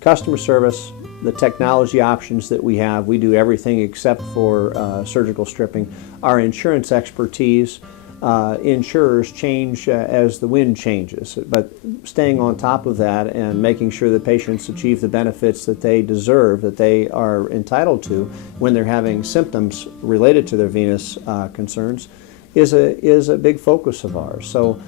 customer service, the technology options that we have, we do everything except for surgical stripping. Our insurance expertise, insurers change as the wind changes, but staying on top of that and making sure that patients achieve the benefits that they deserve, that they are entitled to when they're having symptoms related to their venous concerns is a big focus of ours. So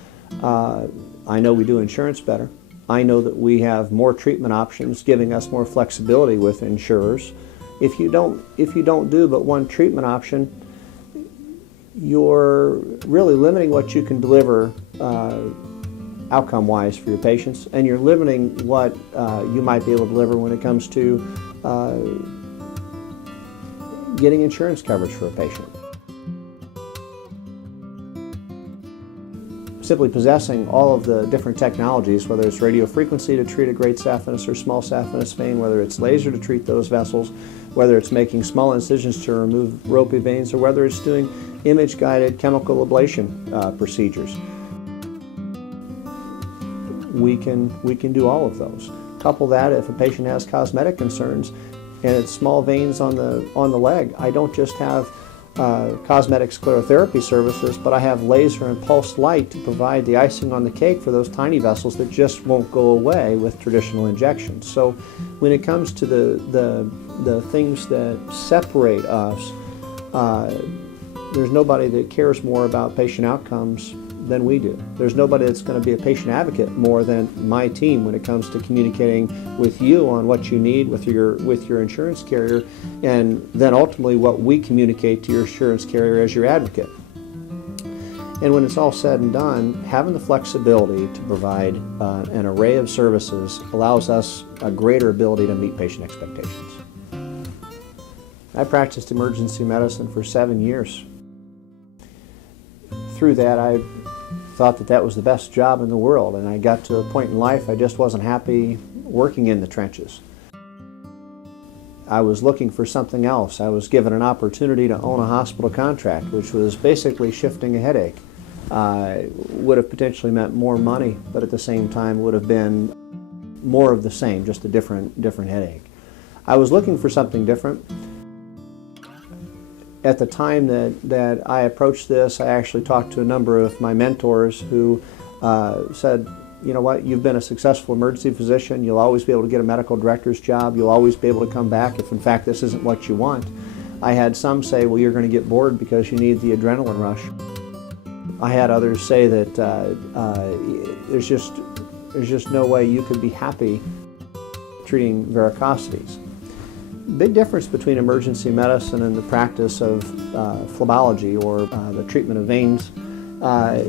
I know we do insurance better. I know that we have more treatment options, giving us more flexibility with insurers. If you don't do but one treatment option, you're really limiting what you can deliver outcome-wise for your patients, and you're limiting what you might be able to deliver when it comes to getting insurance coverage for a patient. Simply possessing all of the different technologies, whether it's radiofrequency to treat a great saphenous or small saphenous vein, whether it's laser to treat those vessels, whether it's making small incisions to remove ropey veins, or whether it's doing image-guided chemical ablation procedures. We can do all of those. Couple that if a patient has cosmetic concerns and it's small veins on the leg, I don't just have cosmetic sclerotherapy services, but I have laser and pulsed light to provide the icing on the cake for those tiny vessels that just won't go away with traditional injections. So when it comes to the things that separate us, there's nobody that cares more about patient outcomes than we do. There's nobody that's going to be a patient advocate more than my team when it comes to communicating with you on what you need with your insurance carrier, and then ultimately what we communicate to your insurance carrier as your advocate. And when it's all said and done, having the flexibility to provide an array of services allows us a greater ability to meet patient expectations. I practiced emergency medicine for 7 years. Through that, I thought that was the best job in the world, and I got to a point in life I just wasn't happy working in the trenches. I was looking for something else. I was given an opportunity to own a hospital contract, which was basically shifting a headache. Would have potentially meant more money, but at the same time would have been more of the same, just a different headache. I was looking for something different. At the time that I approached this, I actually talked to a number of my mentors who said, you know what, you've been a successful emergency physician, you'll always be able to get a medical director's job, you'll always be able to come back if in fact this isn't what you want. I had some say, well, you're going to get bored because you need the adrenaline rush. I had others say that there's just no way you could be happy treating varicosities. Big difference between emergency medicine and the practice of phlebology or the treatment of veins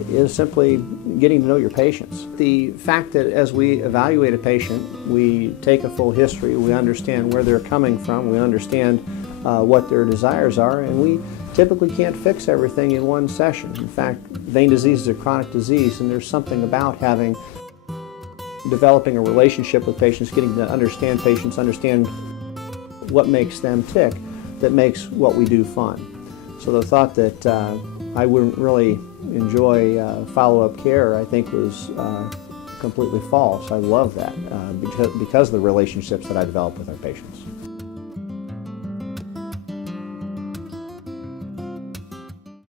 is simply getting to know your patients. The fact that as we evaluate a patient, we take a full history, we understand where they're coming from, we understand what their desires are, and we typically can't fix everything in one session. In fact, vein disease is a chronic disease, and there's something about developing a relationship with patients, getting to understand patients, understand what makes them tick, that makes what we do fun. So the thought that I wouldn't really enjoy follow-up care, I think, was completely false. I love that because of the relationships that I develop with our patients.